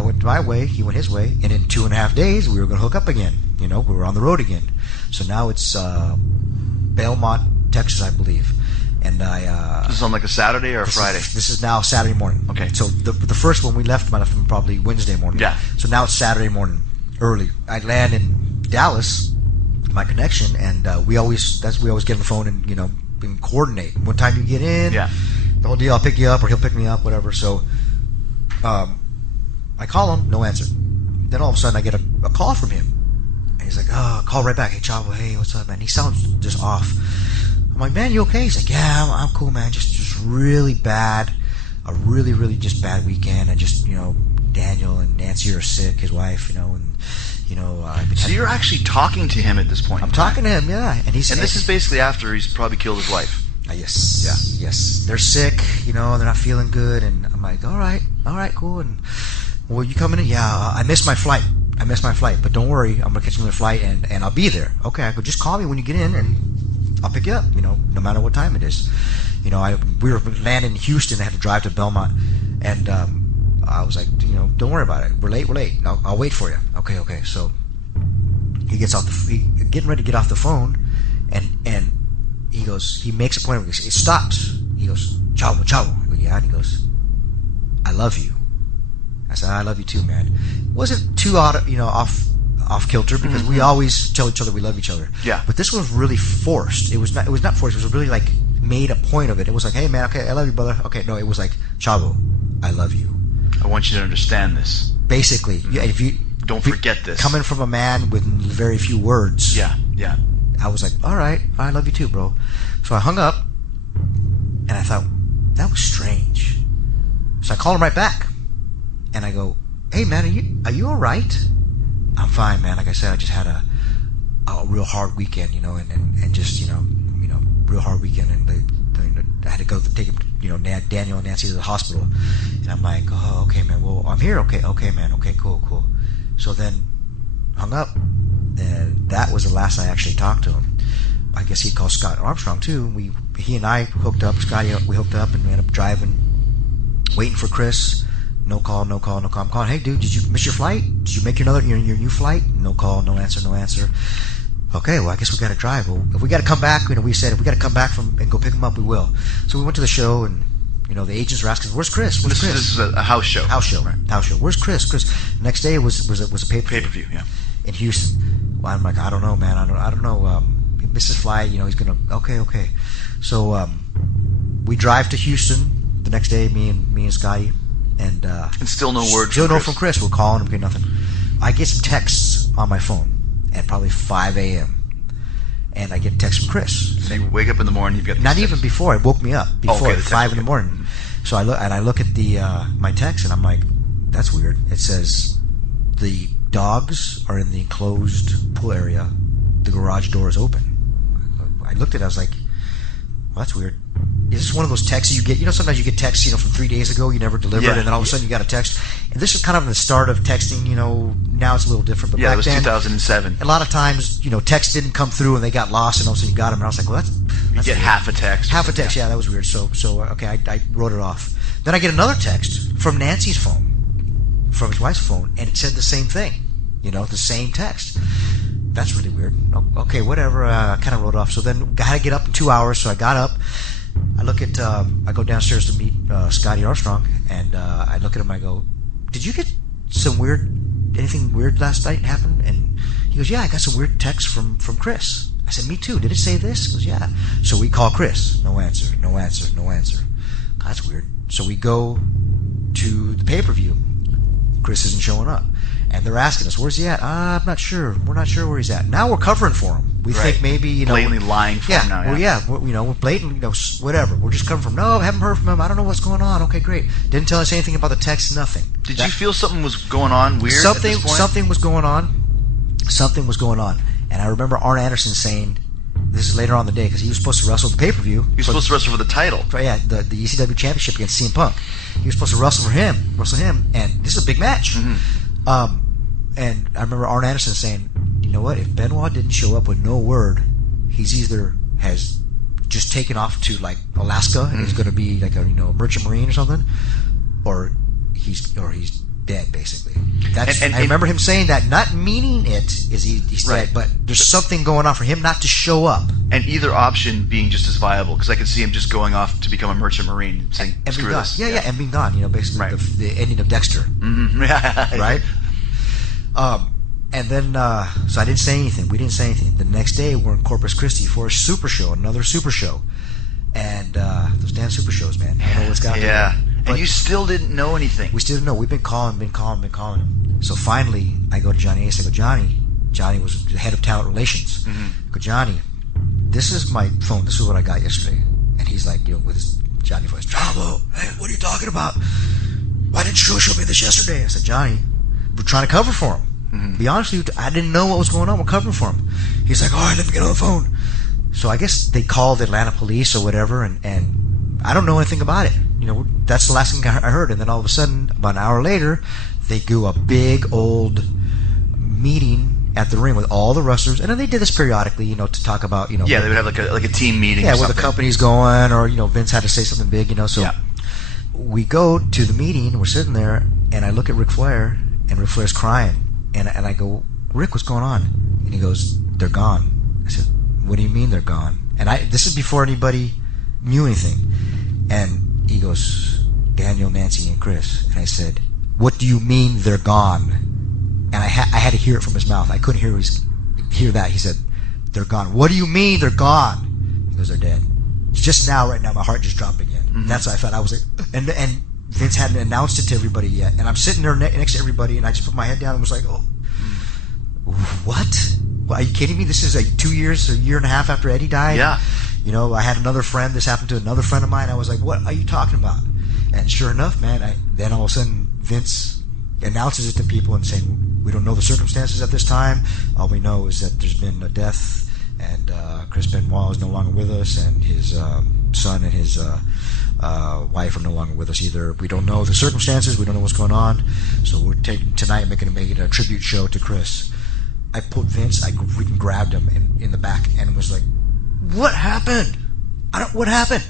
I went my way, he went his way, and in 2.5 days we were going to hook up again. We were on the road again. So now it's Belmont, Texas, I believe. And this is on like a Saturday or a Friday? This is now Saturday morning. Okay. So the first one we left him probably Wednesday morning. Yeah. So now it's Saturday morning, early. I land in Dallas, my connection, and we always get on the phone and coordinate what time you get in. Yeah. The whole deal. I'll pick you up or he'll pick me up, whatever. So I call him, no answer. Then all of a sudden I get a call from him, and he's like, "Oh, call right back. Hey, Chavo, hey, what's up, man?" He sounds just off. I'm like, "Man, you okay?" He's like, "Yeah, I'm cool, man. Just really bad, a really, really just bad weekend. And just, Daniel and Nancy are sick, his wife, and, So you're actually talking to him at this point? I'm talking to him, yeah. And this is basically after he's probably killed his wife? Yes. Yeah. Yes. They're sick, they're not feeling good. And I'm like, all right, cool. And, well, you coming in? Yeah, I missed my flight. But don't worry, I'm going to catch another flight and I'll be there. Okay, I go, just call me when you get in and I'll pick you up, no matter what time it is. We were landing in Houston. I had to drive to Belmont, and I was like, don't worry about it. We're late. I'll wait for you. Okay. So he gets getting ready to get off the phone, and he goes, he makes a point of it. It stops. He goes, Chavo. I go, yeah. And he goes, I love you. I said, I love you too, man. It wasn't too off kilter, because we always tell each other we love each other. Yeah. But this was really forced. It was not forced. It was really like made a point of it. It was like, hey man, okay, I love you, brother. Okay, no, it was like, Chavo, I love you. I want you to understand this. Basically, yeah. Don't forget this. Coming from a man with very few words. Yeah. I was like, all right, I love you too, bro. So I hung up, and I thought, that was strange. So I called him right back, and I go, hey man, are you all right? I'm fine, man. Like I said, I just had a real hard weekend, and just real hard weekend, and I had to go take him, Daniel and Nancy to the hospital, and I'm like, oh, okay, man. Well, I'm here. Okay, man. Okay, cool. So then hung up, and that was the last I actually talked to him. I guess he called Scott Armstrong too. He and I hooked up. We hooked up, and we ended up driving, waiting for Chris. No call. I'm calling, hey dude, did you miss your flight? Did you make your new flight? No call, no answer. Okay, well I guess we got to drive. Well, if we got to come back, we said if we got to come back and go pick him up, we will. So we went to the show, and the agents were asking, "Where's Chris? This is a house show. House show. Where's Chris? Next day was a pay-per-view. Yeah. In Houston. Well, I'm like, I don't know, man. I don't know. He missed his flight. He's gonna. Okay. So we drive to Houston the next day. Me and Scotty. And still no word. Still no from Chris. We're calling him, get nothing. I get some texts on my phone at probably 5 a.m. and I get a text from Chris. So you wake up in the morning, you've got these not texts. even before. It woke me up before at 5 in the morning. So I look at the my text, and I'm like, that's weird. It says the dogs are in the enclosed pool area. The garage door is open. I looked at it. I was like, well, that's weird. Is this one of those texts you get? Sometimes you get texts, from 3 days ago you never delivered, and then all of a sudden you got a text. And this is kind of the start of texting. Now it's a little different. But yeah, back it was then, 2007. A lot of times, texts didn't come through and they got lost, and all of a sudden you got them. And I was like, well, that's you get weird. half a text. Half a text, yeah, that was weird. So okay, I wrote it off. Then I get another text from Nancy's phone, from his wife's phone, and it said the same thing. The same text. That's really weird. Okay, whatever. I kind of wrote it off. So then I had to get up in 2 hours. So I got up. I go downstairs to meet Scotty Armstrong, and I look at him. I go, "Did you get anything weird last night happen?" And he goes, "Yeah, I got some weird text from Chris." I said, "Me too. Did it say this?" He goes, "Yeah." So we call Chris. No answer. That's weird. So we go to the pay-per-view. Chris isn't showing up, and they're asking us, "Where's he at?" I'm not sure. We're not sure where he's at. Now we're covering for him. We think maybe blatantly lying for him now. We're blatantly, whatever. We're just covering for him. No, I haven't heard from him. I don't know what's going on. Okay, great. Didn't tell us anything about the text. Nothing. Did you feel something was going on weird? Something at this point? something was going on. Something was going on, and I remember Arn Anderson saying, this is later on in the day, because he was supposed to wrestle the pay-per-view. He was supposed to wrestle for the title. Yeah, the ECW Championship against CM Punk. He was supposed to wrestle him, and this is a big match. Mm-hmm. And I remember Arn Anderson saying, you know what, if Benoit didn't show up with no word, he's either has just taken off to like Alaska and he's going to be like a merchant marine or something, or he's dead, basically. That's, And I remember him saying that, not meaning it is he's Right. dead, but there's something going on for him not to show up. And either option being just as viable, because I could see him just going off to become a merchant marine, saying, And "Screw being gone. this." Yeah, and being gone. You know, basically Right. the ending of Dexter, Mm-hmm. right? And then, so I didn't say anything. We didn't say anything. The next day, we're in Corpus Christi for a super show, another super show. And those damn super shows, man. I don't know what's got Yeah. But And you still didn't know anything. we still didn't know. We've been calling him. So finally, I go to Johnny Ace. I go, Johnny was the head of talent relations. Mm-hmm. I go, Johnny, this is my phone. This is what I got yesterday. And he's like, you know, with his Johnny voice, Chavo, hey, what are you talking about? Why didn't you show me this yesterday? I said, Johnny, we're trying to cover for him. Mm-hmm. Be honest with you, I didn't know what was going on. We're covering for him. He's like, all right, let me get on the phone. So I guess they called the Atlanta police or whatever, and I don't know anything about it. You know, that's the last thing I heard. And then all of a sudden, about an hour later, they do a big old meeting at the ring with all the wrestlers, and then they did this periodically, you know, to talk about, you know, Yeah, they would have like a team meeting. yeah, or where the something. company's going, or you know, Vince had to say something big, you know. So Yeah. we go to the meeting. We're sitting there, and I look at Ric Flair, and Ric Flair's crying, and I go, Rick, what's going on? And he goes, they're gone. I said, what do you mean they're gone? And this is before anybody knew anything. And he goes, Daniel, Nancy, and Chris. And I said, what do you mean they're gone? And I had to hear it from his mouth. I couldn't hear that. He said, they're gone. What do you mean they're gone? He goes, they're dead. Just now, right now, my heart just dropped again. Mm-hmm. That's what I felt. I was like, and Vince hadn't announced it to everybody yet. And I'm sitting there next to everybody, and I just put my head down and was like, oh, what? Well, are you kidding me? This is a 2 years, a year and a half after Eddie died. Yeah. You know, I had another friend. This happened to another friend of mine. I was like, what are you talking about? And sure enough, man, then all of a sudden Vince announces it to people and saying, we don't know the circumstances at this time. All we know is that there's been a death, and Chris Benoit is no longer with us, and his son and his wife are no longer with us either. We don't know the circumstances. We don't know what's going on. So we're taking tonight, making a tribute show to Chris. I put Vince, we grabbed him in the back and was like, what happened? What happened?